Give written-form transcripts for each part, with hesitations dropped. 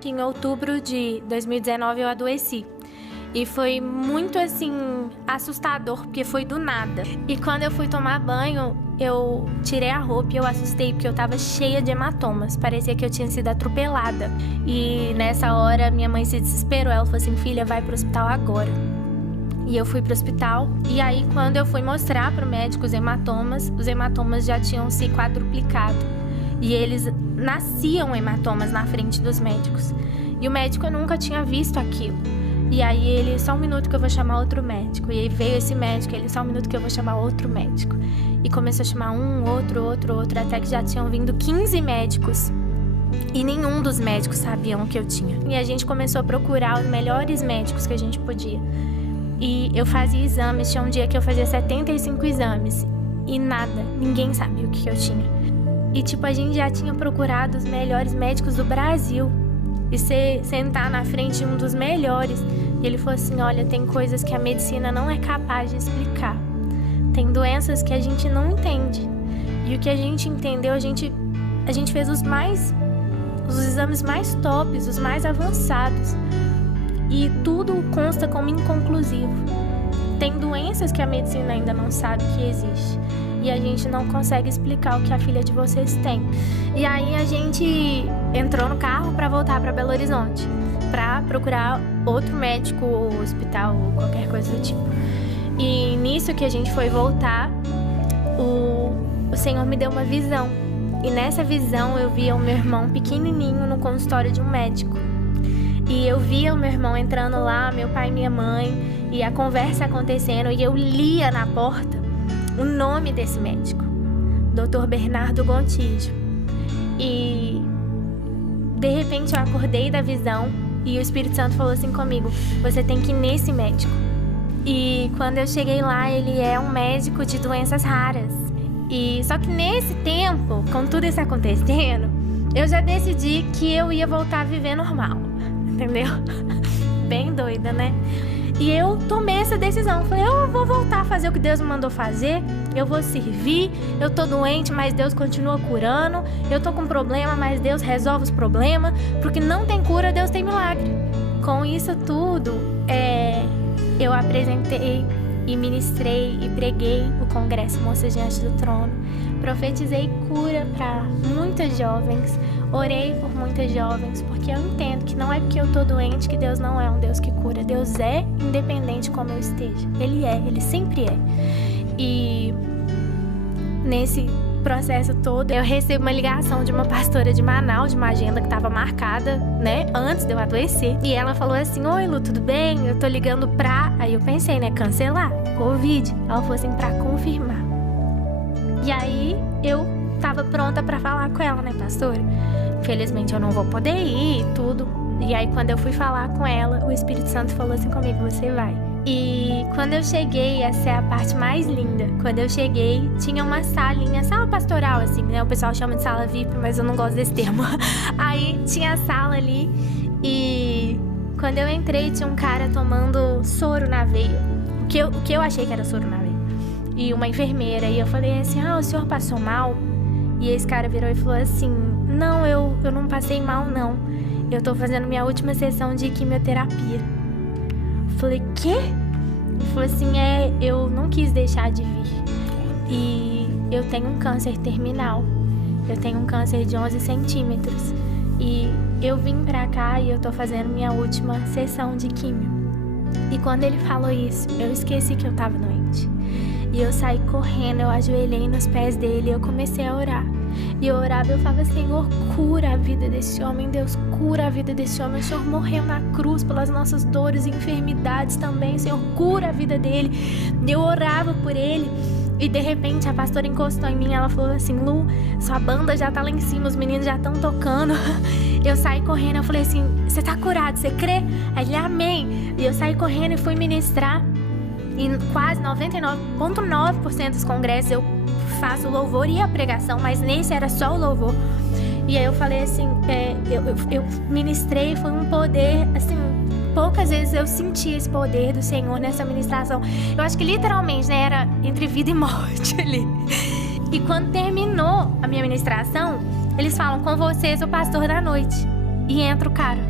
que em outubro de 2019 eu adoeci. E foi muito, assim, assustador, porque foi do nada. E quando eu fui tomar banho, eu tirei a roupa e eu assustei, porque eu tava cheia de hematomas. Parecia que eu tinha sido atropelada. E nessa hora, minha mãe se desesperou. Ela falou assim, filha, vai pro hospital agora. E eu fui pro hospital. E aí, quando eu fui mostrar pro médico os hematomas já tinham se quadruplicado. E eles nasciam hematomas na frente dos médicos. E o médico nunca tinha visto aquilo. E aí ele, só um minuto que eu vou chamar outro médico. E aí veio esse médico, ele, só um minuto que eu vou chamar outro médico. E começou a chamar outro, até que já tinham vindo 15 médicos. E nenhum dos médicos sabiam o que eu tinha. E a gente começou a procurar os melhores médicos que a gente podia. E eu fazia exames, tinha um dia que eu fazia 75 exames. E nada, ninguém sabia o que eu tinha. E tipo, a gente já tinha procurado os melhores médicos do Brasil. E você sentar na frente de um dos melhores. E ele falou assim, olha, tem coisas que a medicina não é capaz de explicar. Tem doenças que a gente não entende. E o que a gente entendeu, a gente fez os exames mais tops, os mais avançados. E tudo consta como inconclusivo. Tem doenças que a medicina ainda não sabe que existe. E a gente não consegue explicar o que a filha de vocês tem. E aí a gente entrou no carro para voltar para Belo Horizonte, para procurar outro médico, hospital, qualquer coisa do tipo. E nisso que a gente foi voltar, o Senhor me deu uma visão. E nessa visão eu via o meu irmão pequenininho no consultório de um médico. E eu via o meu irmão entrando lá, meu pai e minha mãe, e a conversa acontecendo, e eu lia na porta o nome desse médico, Dr. Bernardo Gontijo. E de repente eu acordei da visão e o Espírito Santo falou assim comigo, você tem que ir nesse médico. E quando eu cheguei lá, ele é um médico de doenças raras. E só que nesse tempo, com tudo isso acontecendo, eu já decidi que eu ia voltar a viver normal, entendeu? Bem doida, né? E eu tomei essa decisão, falei, eu vou voltar a fazer o que Deus me mandou fazer, eu vou servir, eu tô doente, mas Deus continua curando, eu tô com problema, mas Deus resolve os problemas, porque não tem cura, Deus tem milagre. Com isso tudo, eu apresentei e ministrei e preguei o Congresso Moças Diante do Trono, profetizei cura para muitas jovens, orei por muitas jovens, porque eu entendo que não é porque eu tô doente que Deus não é um Deus que cura. Deus é independente como eu esteja. Ele sempre é. E nesse processo todo, eu recebo uma ligação de uma pastora de Manaus, de uma agenda que estava marcada, né, antes de eu adoecer. E ela falou assim, oi Lu, tudo bem? Eu tô ligando pra... Aí eu pensei, né, cancelar, Covid. Ela falou assim, pra confirmar. E aí eu tava pronta pra falar com ela, né, pastora? Infelizmente eu não vou poder ir e tudo. E aí quando eu fui falar com ela, o Espírito Santo falou assim comigo, você vai. E quando eu cheguei, essa é a parte mais linda. Quando eu cheguei, tinha uma salinha, sala pastoral, assim, né? O pessoal chama de sala VIP, mas eu não gosto desse termo. Aí tinha a sala ali e quando eu entrei, tinha um cara tomando soro na veia. O que eu achei que era soro na veia. E uma enfermeira. E eu falei assim, o senhor passou mal? E esse cara virou e falou assim, não, eu não passei mal, não. Eu tô fazendo minha última sessão de quimioterapia. Falei, quê? Ele falou assim, eu não quis deixar de vir. E eu tenho um câncer terminal. Eu tenho um câncer de 11 centímetros. E eu vim pra cá e eu tô fazendo minha última sessão de quimio. E quando ele falou isso, eu esqueci que eu tava doente. E eu saí correndo, eu ajoelhei nos pés dele e eu comecei a orar. E eu orava e eu falava, Senhor, cura a vida desse homem, Deus, cura a vida desse homem. O Senhor morreu na cruz pelas nossas dores e enfermidades também, Senhor, cura a vida dele. Eu orava por ele e de repente a pastora encostou em mim e ela falou assim, Lu, sua banda já tá lá em cima, os meninos já estão tocando. Eu saí correndo, eu falei assim, você tá curado, você crê? Aí ele, amém. E eu saí correndo e fui ministrar. E quase 99,9% dos congressos eu faço o louvor e a pregação, mas nesse era só o louvor. E aí eu falei assim, eu ministrei, foi um poder, assim, poucas vezes eu senti esse poder do Senhor nessa ministração. Eu acho que literalmente, né, era entre vida e morte ali. E quando terminou a minha ministração, eles falam, com vocês o pastor da noite. e entra o cara.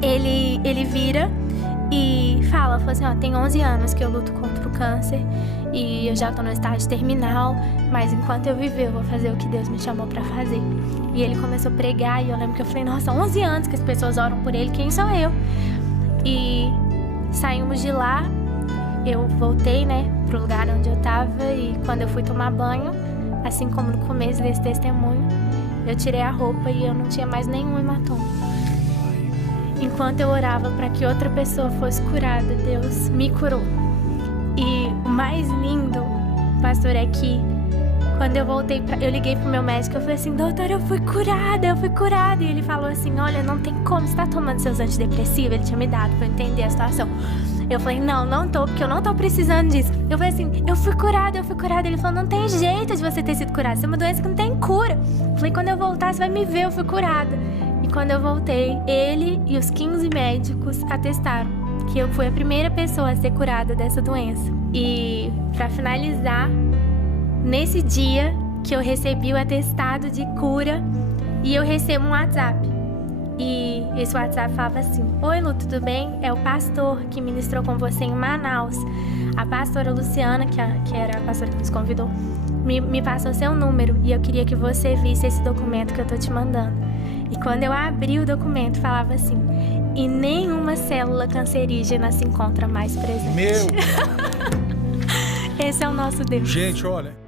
Ele vira e fala assim, ó, tem 11 anos que eu luto contra o câncer e eu já tô no estágio terminal, mas enquanto eu viver eu vou fazer o que Deus me chamou pra fazer. E ele começou a pregar e eu lembro que eu falei, nossa, 11 anos que as pessoas oram por ele, quem sou eu? E saímos de lá, eu voltei, né, pro lugar onde eu tava e quando eu fui tomar banho, assim como no começo desse testemunho, eu tirei a roupa e eu não tinha mais nenhum hematoma. Enquanto eu orava para que outra pessoa fosse curada, Deus me curou. E o mais lindo, pastor, é que quando eu voltei, eu liguei pro meu médico, eu falei assim, doutor, eu fui curada. E ele falou assim, olha, não tem como, você tá tomando seus antidepressivos? Ele tinha me dado pra eu entender a situação. Eu falei, não tô, porque eu não tô precisando disso. Eu falei assim, eu fui curada. Ele falou, não tem jeito de você ter sido curada, isso é uma doença que não tem cura. Eu falei, quando eu voltar, você vai me ver, eu fui curada. E quando eu voltei, ele e os 15 médicos atestaram que eu fui a primeira pessoa a ser curada dessa doença. E pra finalizar, nesse dia que eu recebi o atestado de cura, e eu recebo um WhatsApp. E esse WhatsApp falava assim, oi Lu, tudo bem? É o pastor que ministrou com você em Manaus. A pastora Luciana, que era a pastora que nos convidou, me passou seu número e eu queria que você visse esse documento que eu tô te mandando. E quando eu abri o documento, falava assim, e nenhuma célula cancerígena se encontra mais presente. Meu! Esse é o nosso Deus. Gente, olha...